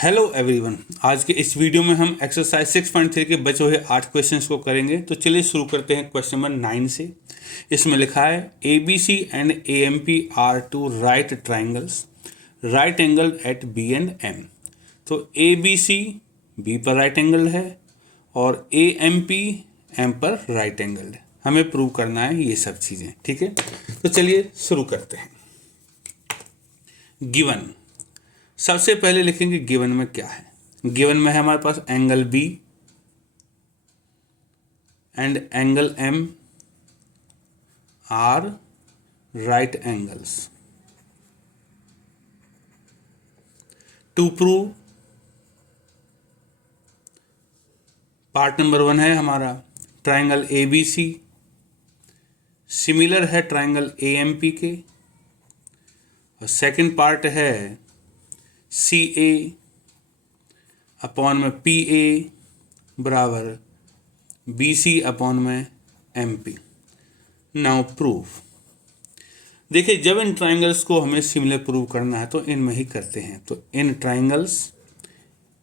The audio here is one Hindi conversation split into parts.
Hello everyone. आज के इस वीडियो में हम एक्सरसाइज 6.3 के बचे हुए 8 क्वेश्चंस को करेंगे। तो चलिए शुरू करते हैं क्वेश्चन नंबर 9 से। इसमें लिखा है A B C and A M P are two right triangles right angle at B and M. तो ए बी सी बी पर राइट एंगल है और ए एम पी एम पर राइट एंगल है। हमें प्रूव करना है ये सब चीज़ें, ठीक है। तो चलिए शुरू करते हैं। गिवन, सबसे पहले लिखेंगे गिवन में क्या है। गिवन में है हमारे पास angle B and angle M are right angles. To prove, part number 1 है हमारा triangle A B C similar है ट्राइंगल ए एम पी के, और सेकंड पार्ट है सी ए अपॉन में पी ए बराबर बी सी अपॉन में एम पी। Now proof. देखिए, जब इन ट्राइंगल्स को हमें सिमिलर प्रूव करना है तो इनमें ही करते हैं। तो in triangles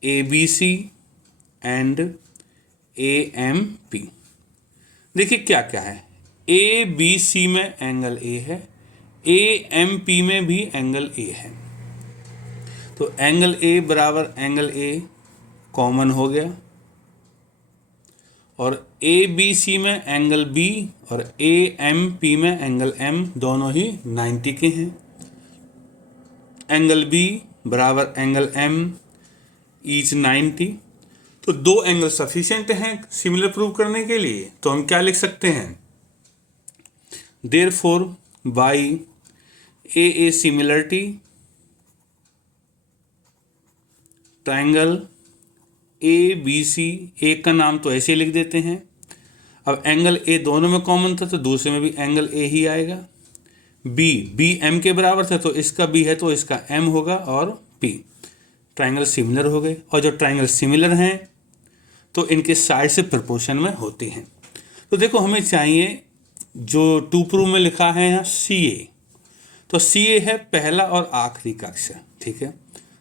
A B C and A M P, देखिए क्या क्या है। ए बी सी में एंगल ए है, ए एम पी में भी एंगल ए है। तो एंगल ए बराबर एंगल ए कॉमन हो गया, और ए बी सी में एंगल बी और ए एम पी में एंगल एम दोनों ही 90 के हैं। एंगल बी बराबर एंगल एम ईच 90। तो दो एंगल सफिशिएंट हैं सिमिलर प्रूव करने के लिए। तो हम क्या लिख सकते हैं, therefore by A similarity triangle A B C, एक का नाम तो ऐसे ही लिख देते हैं। अब एंगल ए दोनों में कॉमन था तो दूसरे में भी एंगल ए ही आएगा। बी एम के बराबर था तो इसका बी है तो इसका एम होगा, और पी ट्राइंगल सिमिलर हो गए। और जो ट्राइंगल सिमिलर हैं तो इनके साइड से प्रोपोर्शन में होते हैं। तो देखो, हमें चाहिए जो टू प्रूव में लिखा है यहाँ सी ए। तो सी ए है पहला और आखिरी का अक्षर, ठीक है।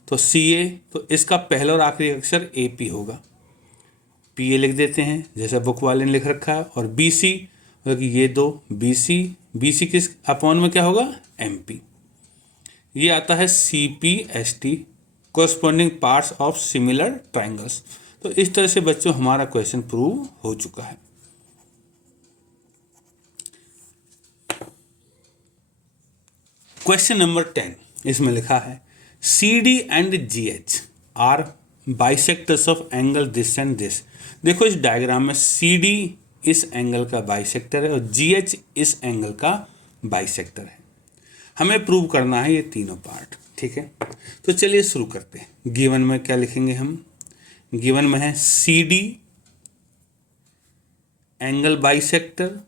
तो सी ए, तो इसका पहला और आखिरी अक्षर ए पी होगा। पी ए लिख देते हैं जैसा बुक वाले ने लिख रखा है। और बी सी, मतलब कि ये दो बी सी किस अपॉन में क्या होगा, एम पी। ये आता है C P S T, corresponding parts of similar triangles. तो इस तरह से बच्चों हमारा क्वेश्चन प्रूव हो चुका है। क्वेश्चन नंबर 10, इसमें लिखा है C D and G H are bisectors of angle this and this. देखो, इस डायग्राम में सी डी इस एंगल का बाइसेक्टर है और जी एच इस एंगल का बाइसेक्टर है। हमें प्रूव करना है ये तीनों पार्ट, ठीक है। तो चलिए शुरू करते हैं। गिवन में क्या लिखेंगे हम, गिवन में है सी डी एंगल बाइसेक्टर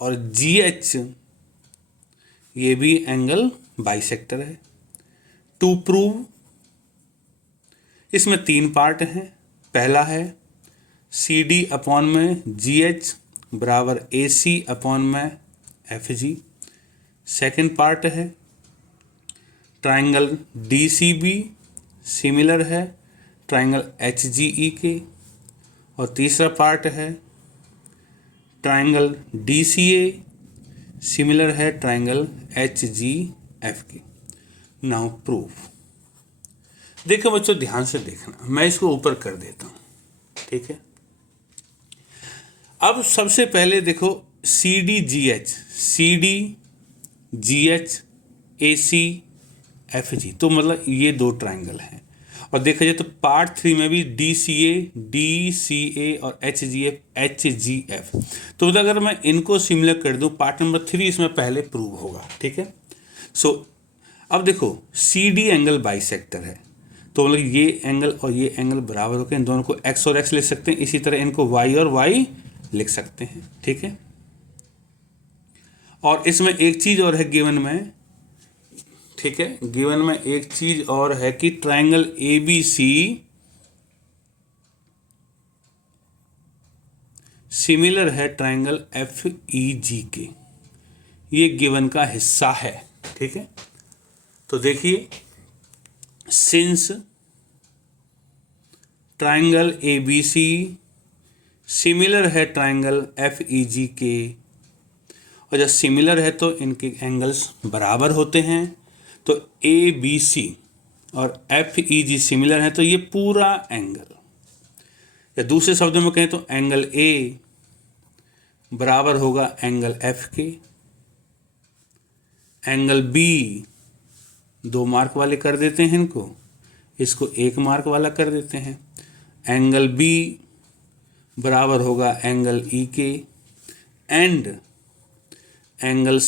और जी एच ये भी एंगल बाइसेक्टर है। टू प्रूव, इसमें 3 पार्ट हैं। पहला है सी डी अपॉन में जी एच बराबर ए सी अपॉन में एफ जी। सेकेंड पार्ट है triangle D C B similar है ट्राइंगल एच जी ई के। और तीसरा पार्ट है triangle D C A similar है ट्राइंगल एच जी एफ के। Now proof. देखो बच्चों, ध्यान से देखना, मैं इसको ऊपर कर देता हूं, ठीक है। अब सबसे पहले देखो C D G H A C F G, तो मतलब ये दो ट्राइंगल हैं। और देखा जाए तो पार्ट 3 में भी डी सी ए और एच जी एफ। तो अगर मैं इनको सिमिलर कर दूं, पार्ट नंबर 3 इसमें पहले प्रूव होगा, ठीक है। सो अब देखो, सी डी एंगल बाइसेक्टर है तो मतलब ये एंगल और ये एंगल बराबर होकर इन दोनों को एक्स और एक्स लिख सकते हैं। इसी तरह इनको वाई और वाई लिख सकते हैं, ठीक है। और इसमें एक चीज़ और है गिवन में, ठीक है। गिवन में एक चीज और है कि triangle A B C similar है ट्राइंगल एफ ई जी के। ये गिवन का हिस्सा है, ठीक है। तो देखिए since triangle A B C similar है ट्राइंगल एफ ई जी के, और जब सिमिलर है तो इनके एंगल्स बराबर होते हैं, तो ए बी सी और एफ ई जी सिमिलर है तो ये पूरा एंगल, या दूसरे शब्दों में कहें तो एंगल ए बराबर होगा एंगल एफ के, एंगल बी 2 मार्क वाले कर देते हैं इनको, इसको 1 मार्क वाला कर देते हैं, एंगल बी बराबर होगा एंगल ई के, एंड एंगल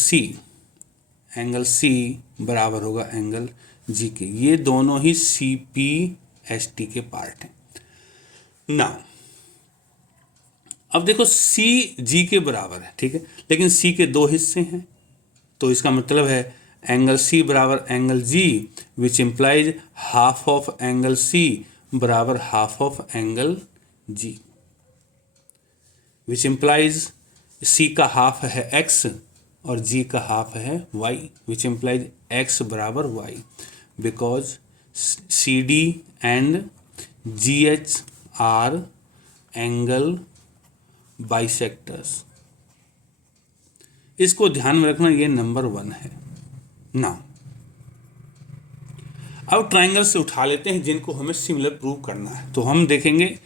सी बराबर होगा एंगल जी के। ये दोनों ही सी पी एस टी के पार्ट हैं। नाउ अब देखो सी जी के बराबर है, ठीक है, लेकिन सी के 2 हिस्से हैं, तो इसका मतलब है एंगल सी बराबर angle G, which implies half of angle C बराबर half of angle G, which implies C का हाफ है एक्स और जी का हाफ है वाई, विच इम्प्लाइज एक्स बराबर Y, because C D and G H are angle bisectors. इसको ध्यान में रखना, ये नंबर 1 है ना। अब ट्राइंगल से उठा लेते हैं जिनको हमें सिमिलर प्रूव करना है, तो हम देखेंगे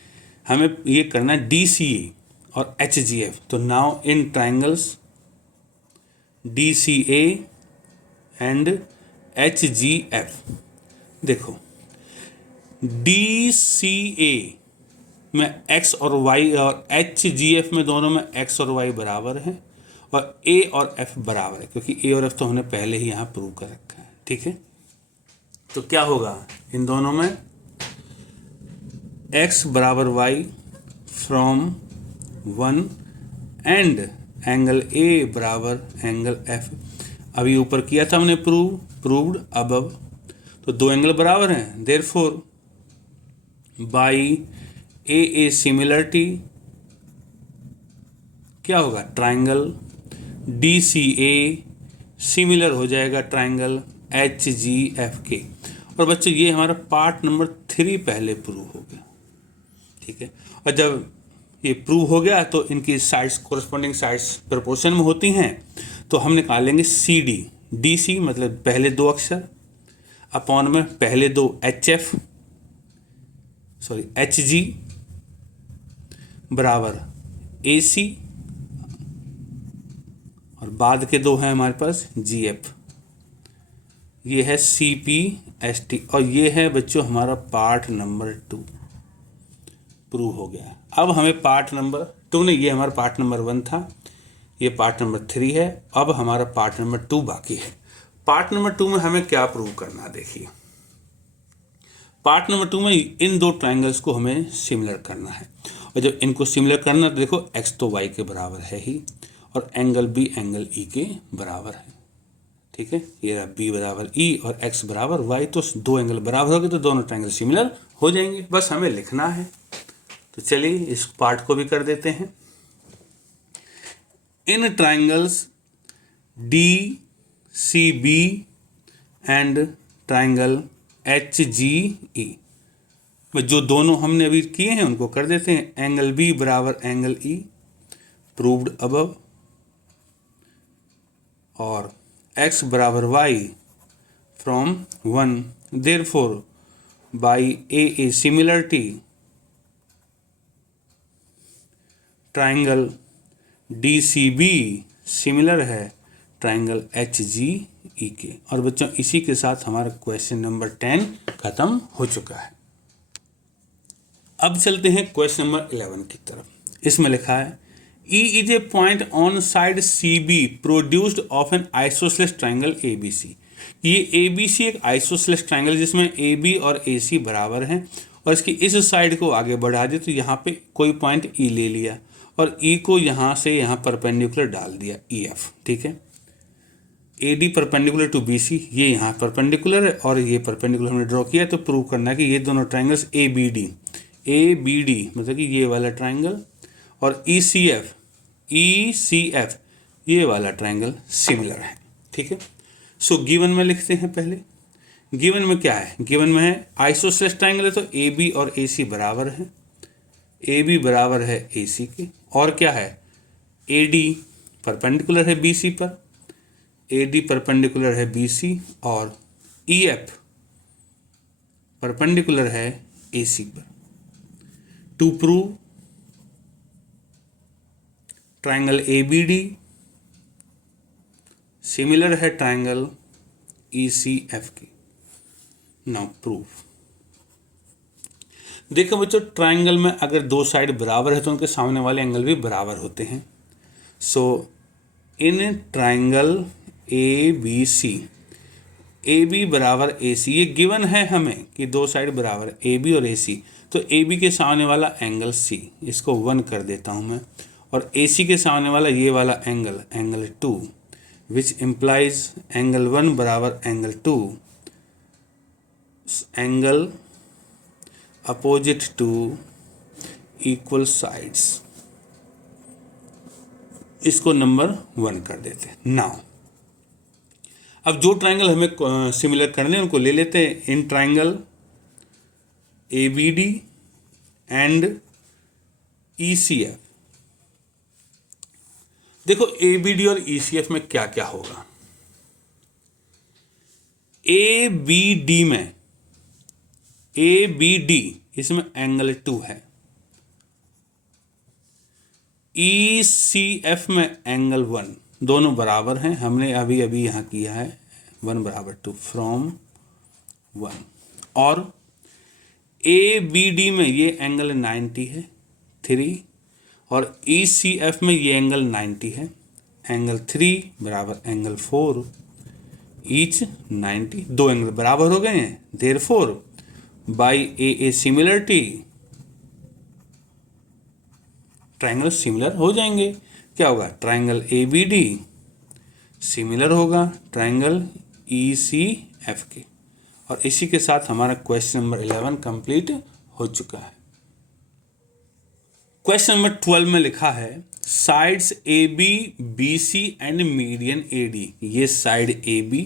हमें ये करना है डी सी ए और एच जी एफ। तो now in triangles D C A and H G F, देखो डी सी ए में एक्स और वाई और एच जी एफ में दोनों में एक्स और वाई बराबर है, और ए और एफ बराबर है, क्योंकि ए और एफ तो हमने पहले ही यहाँ प्रूव कर रखा है, ठीक है। तो क्या होगा इन दोनों में, एक्स बराबर Y from 1 and angle A बराबर एंगल एफ। अभी ऊपर किया था हमने प्रूव्ड अबव, तो 2 एंगल बराबर हैं, देयरफॉर बाई ए सिमिलरिटी क्या होगा, triangle D C A similar हो जाएगा ट्राइंगल एच जी एफ के। और बच्चों ये हमारा पार्ट नंबर 3 पहले प्रूव हो गया, ठीक है। और जब ये प्रूव हो गया तो इनकी साइड्स कोरस्पॉन्डिंग साइड्स प्रोपोर्शन में होती हैं, तो हम निकालेंगे सी डी, डी सी मतलब पहले 2 अक्षर अपॉन में पहले 2 एच जी बराबर ए सी, और बाद के 2 हैं हमारे पास जी एफ, ये है सी पी एस टी, और ये है बच्चों हमारा पार्ट नंबर 2 प्रूव हो गया। अब हमें पार्ट नंबर 2 नहीं, ये हमारा पार्ट नंबर 1 था, ये पार्ट नंबर 3 है, अब हमारा पार्ट नंबर 2 बाकी है। पार्ट नंबर 2 में हमें क्या प्रूव करना है, देखिए पार्ट नंबर 2 में इन 2 ट्राइंगल्स को हमें सिमिलर करना है, और जब इनको सिमिलर करना तो देखो एक्स तो वाई के बराबर है ही, और एंगल बी एंगल ई के बराबर है, ठीक है। ये रहा बी बराबर ई और एक्स बराबर वाई, तो 2 एंगल बराबर हो गए तो दोनों ट्राइंगल सिमिलर हो जाएंगे, बस हमें लिखना है। तो चलिए इस पार्ट को भी कर देते हैं। In triangles D C B and triangle H G E, जो दोनों हमने अभी किए हैं उनको कर देते हैं। एंगल बी बराबर एंगल ई प्रूव्ड अबव, और x बराबर y from 1, therefore by A similarity triangle D C B similar है ट्राइंगल एच जी ई के। और बच्चों इसी के साथ हमारा क्वेश्चन नंबर 10 खत्म हो चुका है। अब चलते हैं क्वेश्चन नंबर 11 की तरफ। इसमें लिखा है E is a point on side CB produced of an isosceles triangle ABC। ये ABC एक आइसोसेलेस ट्राइंगल जिसमें AB और AC बराबर हैं, और इसकी इस साइड को आगे बढ़ा दिया, तो यहाँ पे कोई पॉइंट E ले लिया और E को यहाँ से यहाँ परपेंडिकुलर डाल दिया EF, ठीक है। AD परपेंडिकुलर टू BC, ये यहाँ परपेंडिकुलर है और ये परपेंडिकुलर हमने ड्रॉ किया, तो प्रूव करना है कि ये दोनों ट्राइंगल्स ABD मतलब कि ये वाला ट्राइंगल और ECF ये वाला ट्राइंगल सिमिलर है, ठीक है। सो गिवन में लिखते हैं पहले गिवन में क्या है, गिवन में है आइसोसेलेस ट्राइंगल है तो ए बी और ए सी बराबर है, ए बी बराबर है ए सी के, और क्या है ए डी परपेंडिकुलर है बी सी पर, ए डी परपेंडिकुलर है बी सी, और ई एफ परपेंडिकुलर है ए सी पर। To prove triangle A B D similar है ट्राइंगल ई सी एफ की। Now proof. देखो बच्चों, ट्राइंगल में अगर दो साइड बराबर है तो उनके सामने वाले एंगल भी बराबर होते हैं। So in triangle A B C, A B बराबर ए सी, ये गिवन है हमें कि दो साइड बराबर ए बी और ए सी, तो ए बी के सामने वाला एंगल सी, इसको 1 कर देता हूँ मैं, और ए सी के सामने वाला ये वाला angle, angle 2, which implies angle 1 बराबर angle 2, angle opposite to equal sides, इसको नंबर 1 कर देते हैं। नाउ अब जो ट्राइंगल हमें सिमिलर करने हैं उनको ले लेते हैं। In triangle A B D and E C F, देखो ए बी डी और ई सी एफ में क्या क्या होगा। ए बी डी में, ए बी डी इसमें एंगल 2 है, ई सी एफ में एंगल 1, दोनों बराबर हैं। हमने अभी अभी यहाँ किया है 1 बराबर 2 फ्रॉम 1, और ए बी डी में ये एंगल 90 है 3, और ई सी एफ में ये एंगल 90 है, एंगल 3 बराबर एंगल 4, ईच 90, दो एंगल बराबर हो गए हैं। Therefore by A similarity triangle similar हो जाएंगे। क्या होगा, triangle A B D similar होगा ट्राइंगल ई सी एफ के। और इसी के साथ हमारा क्वेश्चन नंबर 11 कंप्लीट हो चुका है। क्वेश्चन नंबर 12 में लिखा है sides A B B C and median A D, ये side A B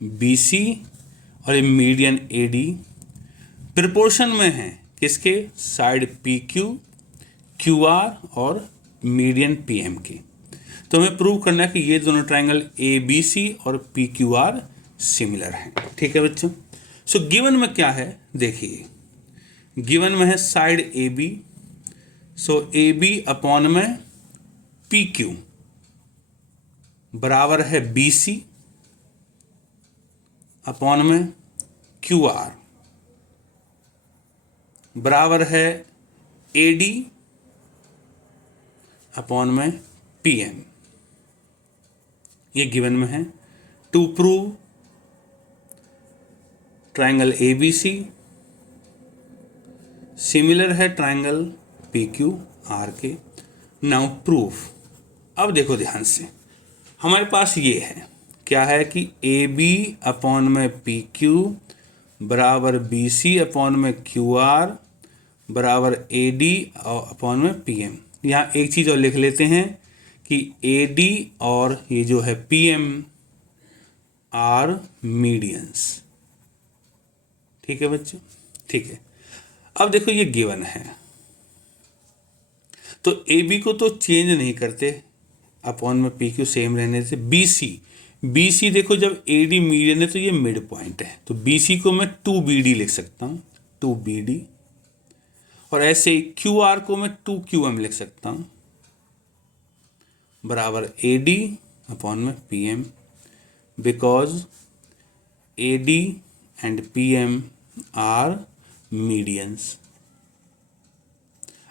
B C और ये मीडियन ए डी प्रोपोर्शन में है किसके, side P Q, Q R और मीडियन पी एम के। तो हमें प्रूव करना है कि ये दोनों ट्राइंगल ए बी सी और पी क्यू आर सिमिलर हैं। ठीक है बच्चों। सो गिवन में क्या है, देखिए गिवन में है side A B, so A B upon में पी क्यू बराबर है बी सी अपॉन में क्यू आर बराबर है ए डी अपॉन में पी एम, ये गिवन में है। To prove triangle A B C similar है ट्राइंगल पी क्यू आर के। Now proof. अब देखो ध्यान से, हमारे पास ये है, क्या है कि ए बी अपॉन में पी क्यू बराबर बी सी अपॉन में क्यू आर बराबर ए डी अपॉन में पी एम। यहाँ एक चीज़ और लिख लेते हैं कि ए डी और ये जो है पी एम आर मीडियंस। ठीक है बच्चों, ठीक है। अब देखो ये गिवन है, तो ए बी को तो चेंज नहीं करते, अपॉन में पी क्यू सेम रहने से। बी सी देखो जब ए डी मीडियन है तो ये मिड पॉइंट है, तो बी सी को मैं 2 बी डी लिख सकता हूँ, 2 बी डी, और ऐसे ही क्यू आर को मैं 2 क्यू एम लिख सकता हूँ बराबर ए डी अपॉन में P M, because A D and P M are medians.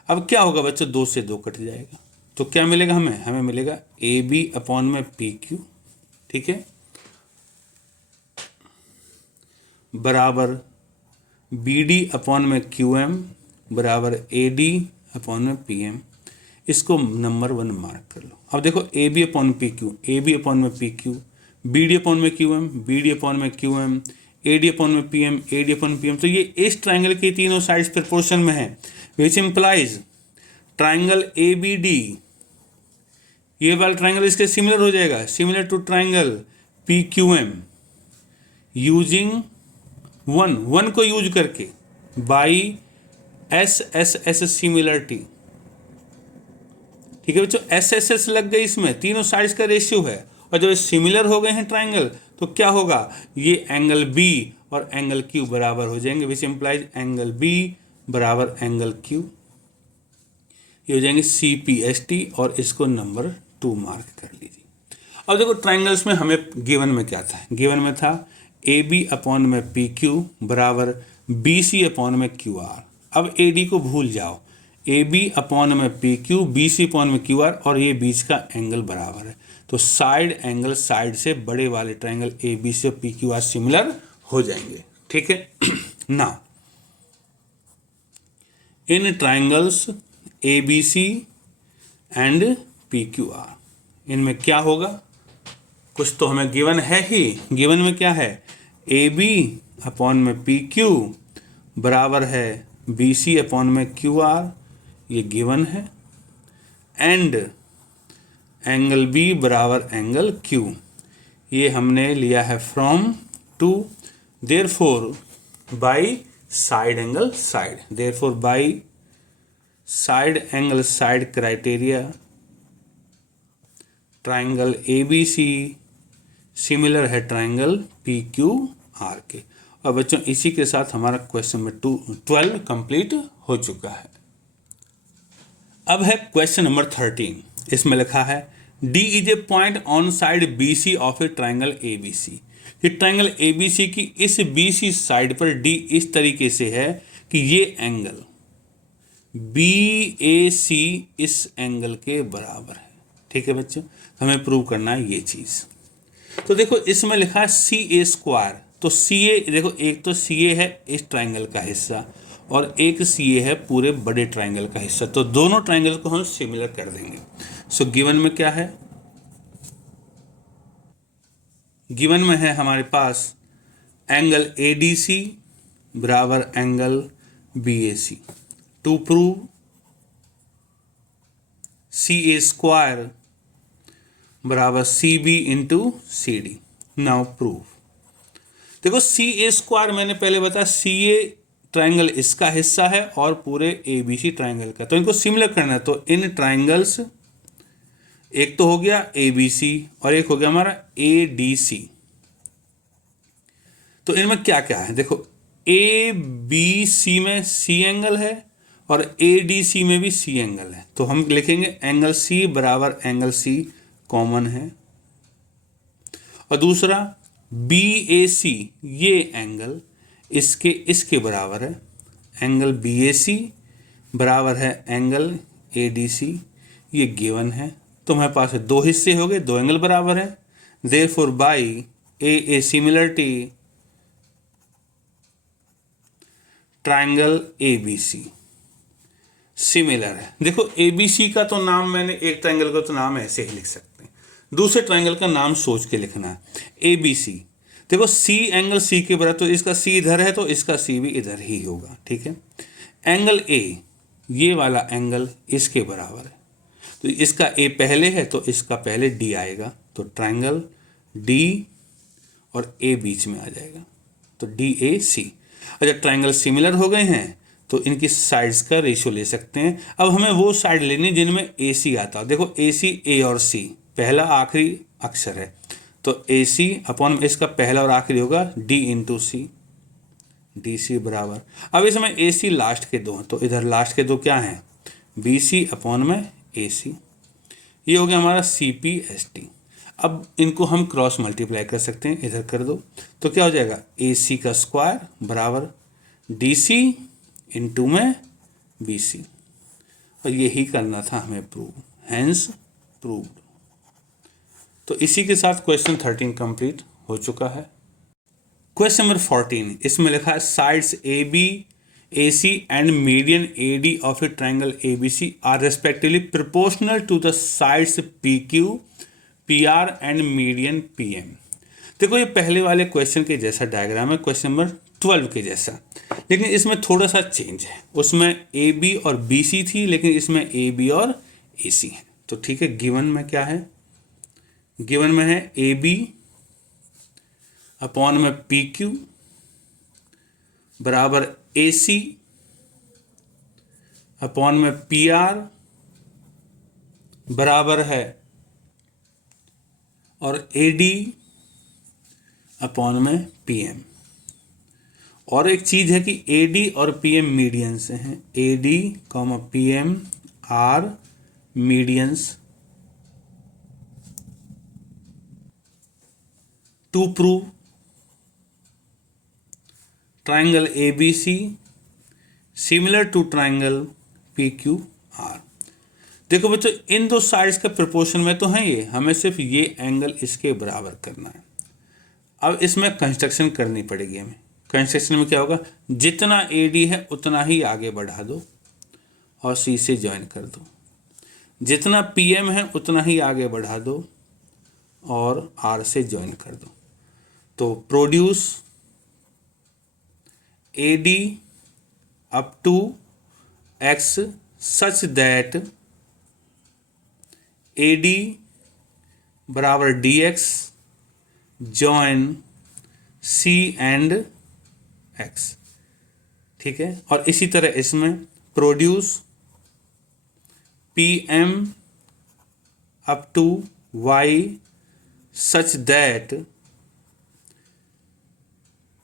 अब क्या होगा बच्चों, 2 से 2 कट जाएगा, तो क्या मिलेगा हमें मिलेगा ए बी अपॉन में पी क्यू, ठीक है, बराबर बी डी अपॉन में क्यू एम बराबर ए डी अपॉन में पी एम। इसको नंबर 1 मार्क कर लो। अब देखो A B upon P Q, A B upon में P Q, B D upon में Q M, B D upon में Q M, A D upon में P M, A D upon P M. तो ये इस ट्राइंगल के तीनों साइड्स प्रोपोर्शन में है, which implies triangle A B D, ये वाला ट्राइंगल इसके सिमिलर हो जाएगा, similar to triangle P Q M, using one को यूज करके बाई एस सिमिलरिटी। ठीक है बच्चों, एस लग गई, इसमें तीनों साइड्स का रेशियो है, और जब सिमिलर हो गए हैं ट्राइंगल तो क्या होगा, ये एंगल बी और एंगल क्यू बराबर हो जाएंगे, विच इंप्लाइज एंगल बी बराबर एंगल क्यू। ये हो जाएंगे CPST, और इसको नंबर 2 मार्क कर लीजिए। अब देखो ट्राइंगल्स में हमें गिवन में क्या था, गिवन में था AB अपॉन में PQ बराबर BC अपॉन में QR। अब AD को भूल जाओ, AB अपॉन में PQ, BC अपॉन में QR, और ये बीच का एंगल बराबर है, तो साइड एंगल साइड से बड़े वाले ट्राइंगल ABC और PQR सिमिलर हो जाएंगे। ठीक है ना, इन ट्राइंगल्स ABC एंड PQR, इनमें क्या होगा, कुछ तो हमें गिवन है ही। गिवन में क्या है, AB अपॉन में PQ बराबर है BC अपॉन में QR, ये गिवन है, एंड एंगल B बराबर एंगल Q, ये हमने लिया है from 2। Therefore by side angle side, therefore by side angle side criteria triangle ABC similar है ट्राइंगल PQR के। और बच्चों इसी के साथ हमारा क्वेश्चन नंबर 12 कंप्लीट हो चुका है। अब है क्वेश्चन नंबर 13। इसमें लिखा है D is a point on side BC of a triangle ABC। ये ट्राइंगल ABC की इस BC साइड पर D इस तरीके से है कि ये एंगल BAC इस एंगल के बराबर है। ठीक है बच्चों, हमें प्रूव करना है ये चीज़। तो देखो इसमें लिखा है CA स्क्वायर, तो CA देखो, एक तो CA है इस ट्राइंगल का हिस्सा और एक CA है पूरे बड़े ट्राइंगल का हिस्सा, तो दोनों ट्राइंगल को हम सिमिलर कर देंगे। सो गिवन में क्या है, गिवन में है हमारे पास एंगल ADC बराबर angle BAC। To prove CA square बराबर CB into CD। Now prove. देखो CA स्क्वायर मैंने पहले बताया, CA ट्राइंगल इसका हिस्सा है और पूरे ABC ट्राइंगल का, तो इनको सिमिलर करना है। तो इन ट्राइंगल्स, एक तो हो गया ABC और एक हो गया हमारा ADC, तो इनमें क्या क्या है, देखो ABC में C एंगल है और ADC में भी C एंगल है, तो हम लिखेंगे एंगल C बराबर एंगल C कॉमन है। और दूसरा BAC, ये एंगल इसके बराबर है, एंगल BAC बराबर है एंगल ADC, ये गिवन है। तो हमारे पास दो हिस्से हो गए, दो एंगल बराबर है, therefore by A similarity triangle ABC similar है। देखो ABC का तो नाम मैंने, एक ट्राइंगल का तो नाम ऐसे ही लिख सकते हैं, दूसरे ट्राइंगल का नाम सोच के लिखना है ABC। देखो C एंगल C के बराबर, तो इसका C इधर है तो इसका C भी इधर ही होगा। ठीक है, एंगल A, ये वाला एंगल इसके बराबर है, तो इसका A पहले है तो इसका पहले D आएगा, तो ट्राइंगल D और A बीच में आ जाएगा, तो DAC। अच्छा, ट्राइंगल सिमिलर हो गए हैं तो इनकी साइड्स का रेशियो ले सकते हैं। अब हमें वो साइड लेनी जिनमें AC आता है। देखो AC A और C पहला आखिरी अक्षर है, तो AC अपॉन इसका पहला और आखिरी होगा D इंटू C, DC बराबर। अब इसमें AC लास्ट के दो हैं, तो इधर लास्ट के दो क्या हैं, BC अपॉन में AC, ये हो गया हमारा CPST। अब इनको हम क्रॉस मल्टीप्लाई कर सकते हैं, इधर कर दो, तो क्या हो जाएगा AC का स्क्वायर बराबर DC इंटू में BC, और यही करना था हमें प्रूव, हैंस प्रूव्ड। तो इसी के साथ क्वेश्चन 13 कंप्लीट हो चुका है। क्वेश्चन नंबर 14, इसमें लिखा है sides AB AC and median AD of a triangle ABC are respectively proportional to the sides PQ PR and median PM। देखो ये पहले वाले क्वेश्चन के जैसा डायग्राम है, क्वेश्चन नंबर 12 के जैसा, लेकिन इसमें थोड़ा सा चेंज है। उसमें AB और BC थी, लेकिन इसमें AB और AC है। तो ठीक है, गिवन में क्या है, गिवन में है AB अपॉन में पी क्यू बराबर ए सी अपॉन में पी आर बराबर है और ए डी अपॉन में पी एम। और एक चीज है कि ए डी और पी एम मीडियंस हैं, A D comma P M are medians. To prove triangle A B C similar to triangle P Q R. देखो बच्चों, इन दो साइड्स का प्रोपोर्शन में तो है ये, हमें सिर्फ ये एंगल इसके बराबर करना है। अब इसमें कंस्ट्रक्शन करनी पड़ेगी हमें। कंस्ट्रक्शन में क्या होगा, जितना ए डी है उतना ही आगे बढ़ा दो और सी से ज्वाइन कर दो, जितना पी एम है उतना ही आगे बढ़ा दो और आर से ज्वाइन कर दो। तो produce A D up to X such that A D बराबर D X join C and X. ठीक है, और इसी तरह इसमें produce P M up to Y such that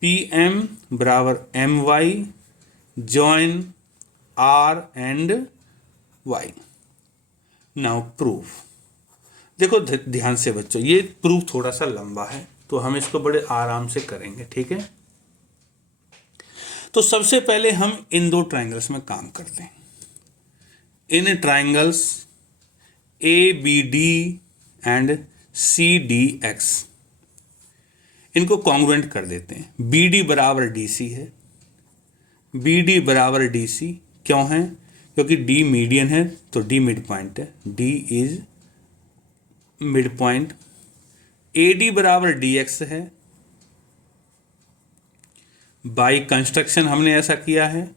P M बराबर M Y join R and Y. Now proof. देखो ध्यान से बच्चों, ये प्रूफ थोड़ा सा लंबा है तो हम इसको बड़े आराम से करेंगे। ठीक है, तो सबसे पहले हम इन दो ट्राइंगल्स में काम करते हैं। In triangles A B D and C D X, इनको कॉन्ग्रुएंट कर देते हैं। बी डी बराबर डी सी है, बी डी बराबर डी सी क्यों है, क्योंकि डी मीडियन है तो डी मिड पॉइंट है, D is mid point. A D बराबर डी एक्स है, बाई कंस्ट्रक्शन हमने ऐसा किया है,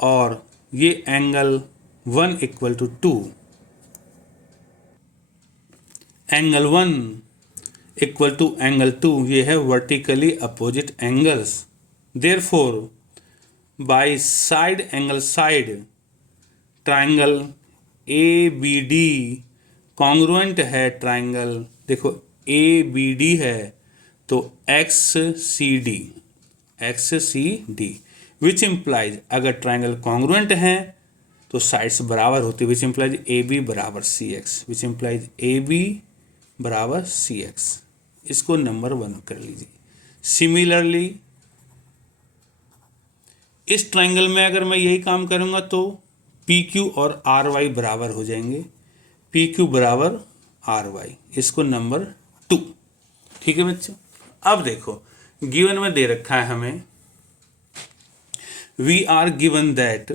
और ये angle 1 equal to 2, angle 1 equal to angle 2, ये है vertically opposite angles. Therefore by side angle side triangle A B D congruent है ट्राइंगल, देखो ए बी डी है तो X C D, X C D, which implies अगर ट्राइंगल कॉन्ग्रुएंट है तो साइड्स बराबर होती है, विच इम्प्लाइज ए बी बराबर C X, which implies A B बराबर सी एक्स। इसको नंबर 1 कर लीजिए। सिमिलरली इस ट्राइंगल में अगर मैं यही काम करूंगा तो पी क्यू और आर वाई बराबर हो जाएंगे, पी क्यू बराबर आर वाई, इसको नंबर 2। ठीक है बच्चों, अब देखो गिवन में दे रखा है हमें, we are given that,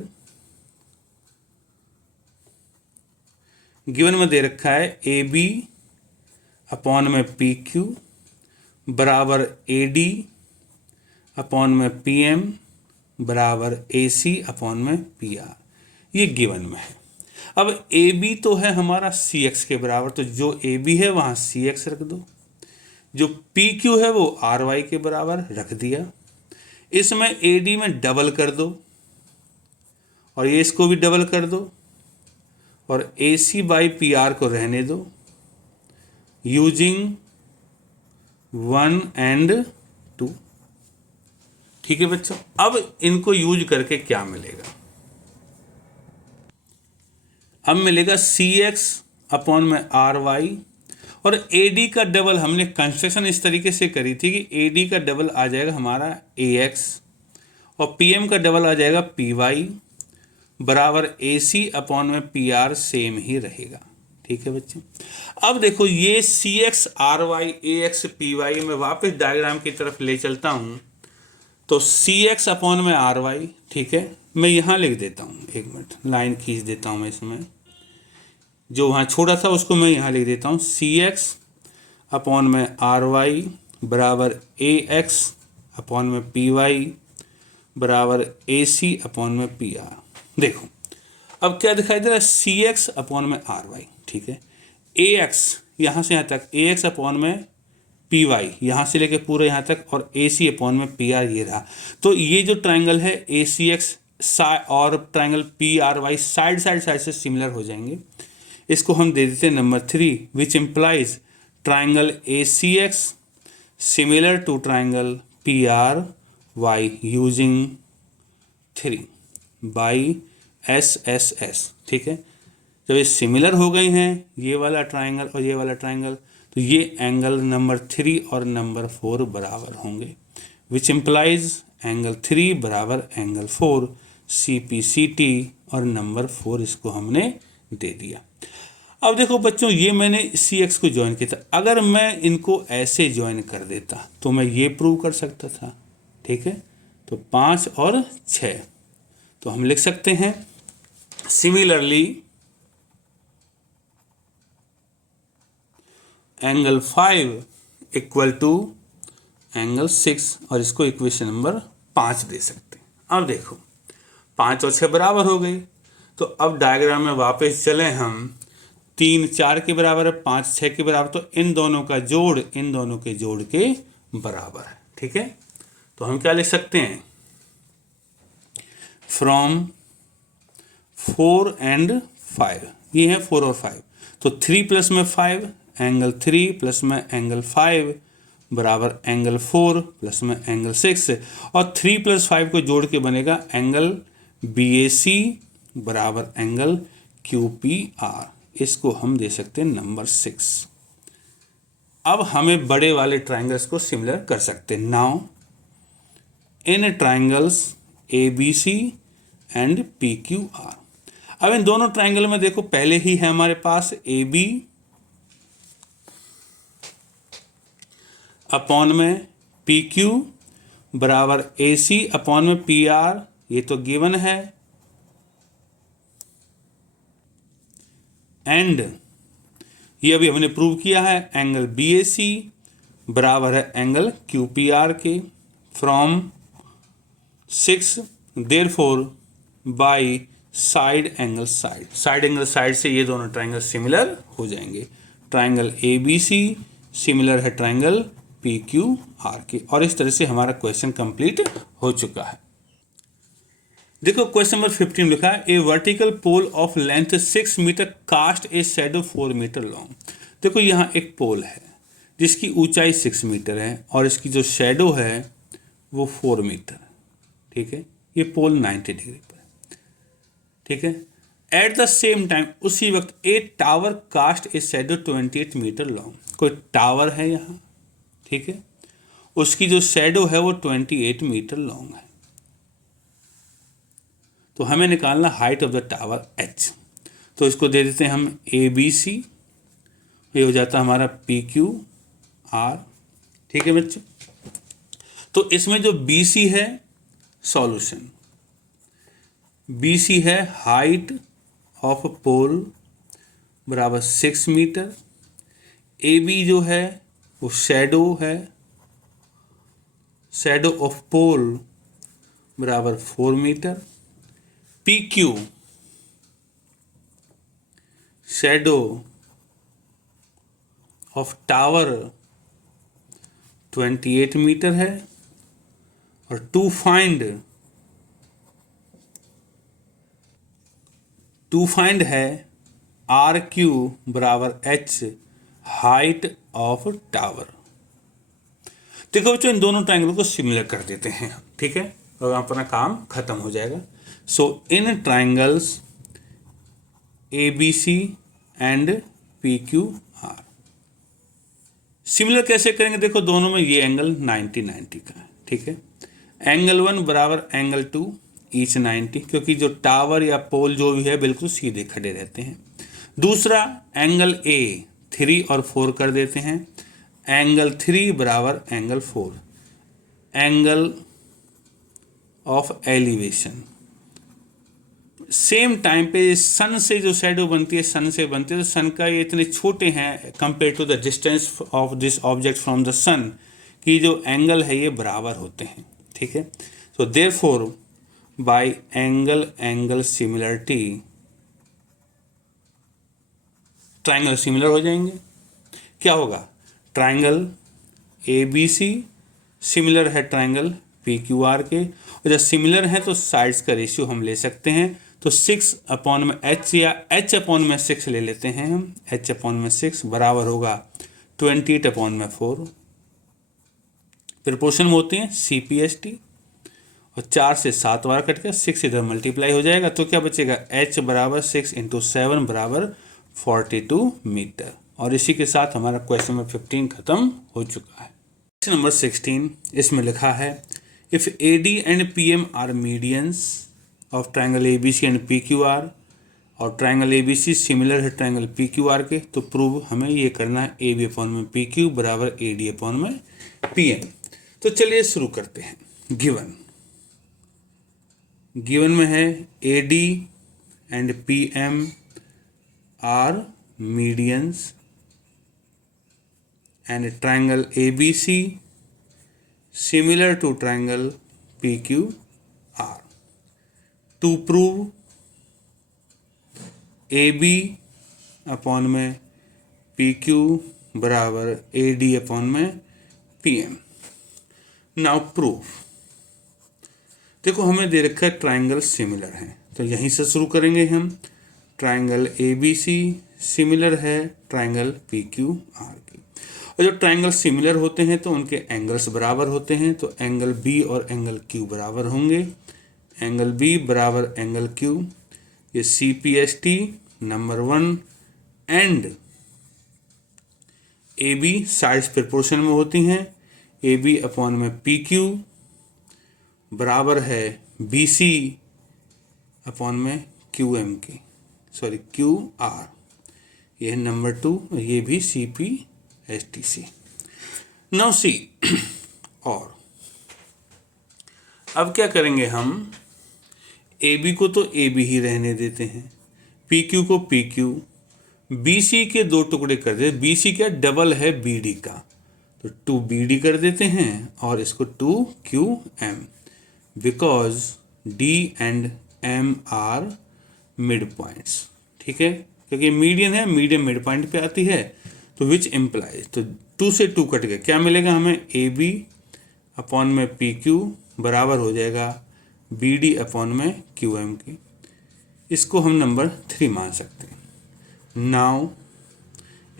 given में दे रखा है ए बी अपॉन में पी क्यू बराबर ए डी अपॉन में पी एम बराबर ए सी अपॉन में पी आर, ये गिवन में है। अब ए बी तो है हमारा सी एक्स के बराबर, तो जो ए बी है वहाँ सी एक्स रख दो, जो पी क्यू है वो आर वाई के बराबर रख दिया। इसमें ए डी में डबल कर दो और ये इसको भी डबल कर दो, और ए सी बाई पी आर को रहने दो, यूजिंग 1 एंड 2। ठीक है बच्चों, अब इनको यूज करके क्या मिलेगा, अब मिलेगा सी एक्स अपॉन में आर वाई, और ए डी का डबल हमने कंस्ट्रक्शन इस तरीके से करी थी कि ए डी का डबल आ जाएगा हमारा ए एक्स और पी एम का डबल आ जाएगा पी वाई बराबर ए सी अपॉन में पी आर सेम ही रहेगा। ठीक है बच्चे, अब देखो ये सी एक्स आर वाई ए एक्स पी वाई में वापस डायग्राम की तरफ ले चलता हूँ, तो सी एक्स अपॉन में आर वाई, ठीक है, मैं यहाँ लिख देता हूँ, एक मिनट लाइन खींच देता हूँ मैं, इसमें जो वहाँ छोड़ा था उसको मैं यहाँ लिख देता हूँ, सी एक्स अपॉन में आर वाई बराबर ए एक्स अपॉन में पी वाई बराबर ए सी अपॉन में पी आर। देखो अब क्या दिखाई दे रहा है, सी एक्स अपॉन में आर वाई, ठीक है, ए एक्स यहाँ से यहाँ तक ए एक्स अपॉन में पी वाई यहाँ से लेके पूरा यहाँ तक, और ए सी अपॉन में पी आर ये रहा। तो ये जो ट्राइंगल है ए सी एक्स और triangle P R Y side से सिमिलर हो जाएंगे। इसको हम दे देते हैं number 3, which implies triangle A C X similar to triangle P R Y using 3 by S S S. ठीक है, जब ये सिमिलर हो गई हैं ये वाला ट्राइंगल और ये वाला ट्राइंगल, तो ये एंगल नंबर 3 और नंबर 4 बराबर होंगे, विच इम्प्लाइज एंगल 3 बराबर angle 4, C P C T, और नंबर 4 इसको हमने दे दिया। अब देखो बच्चों, ये मैंने सी एक्स को ज्वाइन किया था, अगर मैं इनको ऐसे ज्वाइन कर देता तो मैं ये प्रूव कर सकता था। ठीक है, तो 5 और 6, तो हम लिख सकते हैं similarly angle 5 equal to angle 6, और इसको इक्वेशन नंबर 5 दे सकते हैं। अब देखो 5 और 6 बराबर हो गई, तो अब डायग्राम में वापस चलें हम, 3 4 के बराबर है, 5 6 के बराबर, तो इन दोनों का जोड़ इन दोनों के जोड़ के बराबर है। ठीक है, तो हम क्या लिख सकते हैं, फ्रॉम 4 एंड 5, ये है 4 और 5, तो 3 प्लस में 5 एंगल 3 प्लस में एंगल 5 बराबर एंगल 4 प्लस में एंगल 6, और 3 प्लस 5 को जोड़ के बनेगा एंगल बी ए सी बराबर एंगल क्यू पी आर, इसको हम दे सकते हैं नंबर 6। अब हमें बड़े वाले ट्राइंगल्स को सिमिलर कर सकते हैं। Now in triangles A B C and P Q R, अब इन दोनों ट्राइंगल में देखो पहले ही है हमारे पास ए बी अपॉन में पी क्यू बराबर ए सी अपॉन में पी आर, ये तो गिवन है, एंड ये अभी हमने प्रूव किया है एंगल बी ए सी बराबर है एंगल क्यू पी आर के, from 6 therefore by side angle side से ये दोनों ट्राइंगल सिमिलर हो जाएंगे। Triangle A B C similar है ट्राइंगल पी क्यू आर के, और इस तरह से हमारा क्वेश्चन कंप्लीट हो चुका है। देखो क्वेश्चन नंबर 15 लिखा है, a vertical pole of length 6 metre cast a shadow 4 metre long. देखो यहाँ एक पोल है जिसकी ऊंचाई 6 मीटर है और इसकी जो शैडो है वो 4 मीटर। ठीक है, ये पोल 90 डिग्री पर है। ठीक है, एट द सेम टाइम उसी वक्त a tower cast a shadow 28 metre long. कोई टावर है यहाँ, ठीक है, उसकी जो शैडो है वो 28 मीटर लॉन्ग है। तो हमें निकालना height of the tower H, तो इसको दे देते हैं हम ए बी सी, ये हो जाता है हमारा पी क्यू आर। ठीक है बच्चों, तो इसमें जो बी सी है सॉल्यूशन, बी सी है हाइट ऑफ पोल बराबर 6 मीटर, ए बी जो है वो शैडो है, शैडो ऑफ पोल बराबर 4 मीटर, P Q shadow of tower 28 metre है, और टू फाइंड है आर क्यू बराबर एच हाइट ऑफ टावर। देखो बच्चों, इन दोनों ट्राइंगल को सिमिलर कर देते हैं। ठीक है, और अपना काम खत्म हो जाएगा। So in triangles A B C and P Q R similar कैसे करेंगे, देखो दोनों में ये एंगल 90 का है। ठीक है, एंगल 1 बराबर एंगल 2 ईच 90, क्योंकि जो टावर या पोल जो भी है बिल्कुल सीधे खड़े रहते हैं। दूसरा एंगल ए 3 और 4 कर देते हैं, एंगल 3 बराबर angle 4, angle of elevation. Same time पे सन से जो शैडो बनती है, सन से बनती है, तो सन का ये इतने छोटे हैं compare to the distance of this object from the sun कि जो एंगल है ये बराबर होते हैं। ठीक है, so therefore by angle similarity triangle similar हो जाएंगे। क्या होगा, triangle A B C similar है ट्राइंगल पी क्यू आर के, और जब सिमिलर हैं तो साइड्स का रेशियो हम ले सकते हैं। तो 6/h या h/6 ले लेते हैं हम। h/6 बराबर होगा 28/4। प्रोपोर्शन में होती हैं CPST, और 4 से 7 बार कट कर 6 इधर मल्टीप्लाई हो जाएगा, तो क्या बचेगा h बराबर 6 × 7 बराबर 42 मीटर। और इसी के साथ हमारा क्वेश्चन नंबर 15 खत्म हो चुका है। क्वेश्चन नंबर 16, इसमें लिखा है if AD and PM are medians of triangle ABC and PQR, और ट्राइंगल ABC सिमिलर है ट्राइंगल PQR के, तो प्रूव हमें ये करना है AB/PQ बराबर AD/PM। तो चलिए शुरू करते हैं। गिवन में है AD and PM are medians and triangle ABC similar to triangle PQR. To prove AB upon में PQ बराबर AD अपॉन में PM। नाउ प्रूफ, देखो हमें दे रखा है ट्राइंगल सिमिलर है, तो यहीं से शुरू करेंगे हम। ट्राइंगल ABC सिमिलर है ट्राइंगल PQR की, और जो ट्राइंगल सिमिलर होते हैं तो उनके एंगल्स बराबर होते हैं, तो एंगल B और एंगल Q बराबर होंगे। एंगल B बराबर एंगल Q, ये CPST number 1 and AB sides proportion में होती हैं। AB अपॉन में PQ बराबर है BC अपॉन में QM की, सॉरी QR, ये है नंबर 2, ये भी CPSTC। नाउ सी, और अब क्या करेंगे हम, AB को तो AB ही रहने देते हैं, PQ को PQ, BC के 2 टुकड़े कर दे। BC क्या डबल है BD का, तो 2BD कर देते हैं, और इसको 2QM, because D and M are mid points. ठीक है, क्योंकि मीडियन है, मीडियन मिड पॉइंट पे आती है, तो विच इम्प्लाइज, तो 2 से 2 कट गए, क्या मिलेगा हमें AB अपॉन में PQ बराबर हो जाएगा BD अपॉन में QM की। इसको हम नंबर 3 मान सकते हैं। नाउ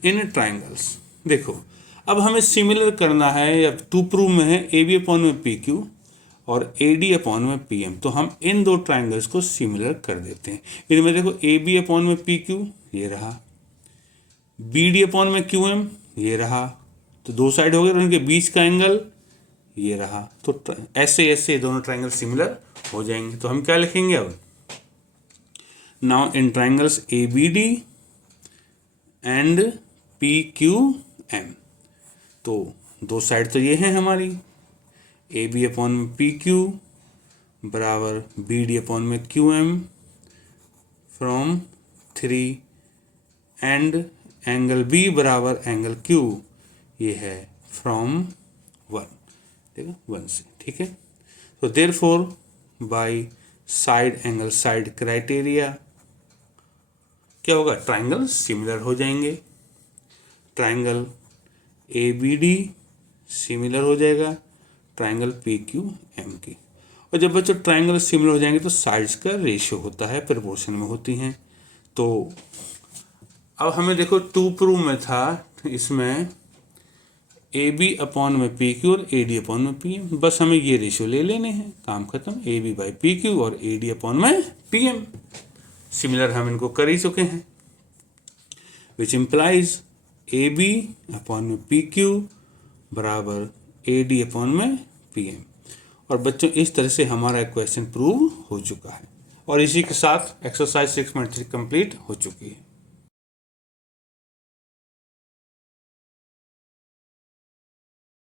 इन ट्राइंगल्स, देखो अब हमें सिमिलर करना है, या 2 प्रूव में है AB अपॉन में PQ और AD अपॉन में PM, तो हम इन 2 ट्राइंगल्स को सिमिलर कर देते हैं। इनमें देखो AB अपॉन में PQ ये रहा, BD अपॉन में QM ये रहा, तो 2 साइड हो गए, और इनके बीच का एंगल ये रहा, तो ऐसे ऐसे दोनों ट्राइंगल सिमिलर हो जाएंगे। तो हम क्या लिखेंगे अब, now in triangles ABD and PQM, तो 2 साइड तो ये हैं हमारी, AB अपॉन में PQ बराबर BD अपॉन में QM from 3, and angle B बराबर एंगल Q ये है फ्रॉम 1, ठीक है, 1 से। ठीक है, तो therefore by side angle side criteria क्या होगा, ट्राइंगल सिमिलर हो जाएंगे। ट्राइंगल ABD सिमिलर हो जाएगा ट्राइंगल PQM की, और जब बच्चों ट्राइंगल सिमिलर हो जाएंगे तो साइड्स का रेशियो होता है, प्रोपोर्शन में होती हैं। तो अब हमें देखो 2 प्रूव में था, इसमें AB अपॉन में PQ और AD अपॉन में PM, बस हमें ये रेशियो ले लेने हैं, काम खत्म। AB/PQ और AD अपॉन में PM, सिमिलर हम इनको कर ही चुके हैं, विच इम्प्लाइज AB अपॉन में PQ बराबर AD अपॉन में PM। और बच्चों इस तरह से हमारा क्वेश्चन प्रूव हो चुका है, और इसी के साथ एक्सरसाइज 6.3 कंप्लीट हो चुकी है।